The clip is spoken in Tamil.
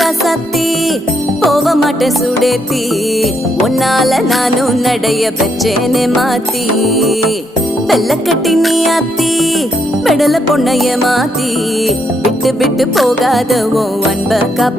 ராசாத்தி போக மாட்டேன் சுடேத்தி உன்னால நானும் நடைய பெற்றேனே மாத்தி வெள்ள கட்டி நீ ஆத்தி பெடல பொண்ணைய மாத்தி விட்டு விட்டு போகாத உன் அன்ப காப்பா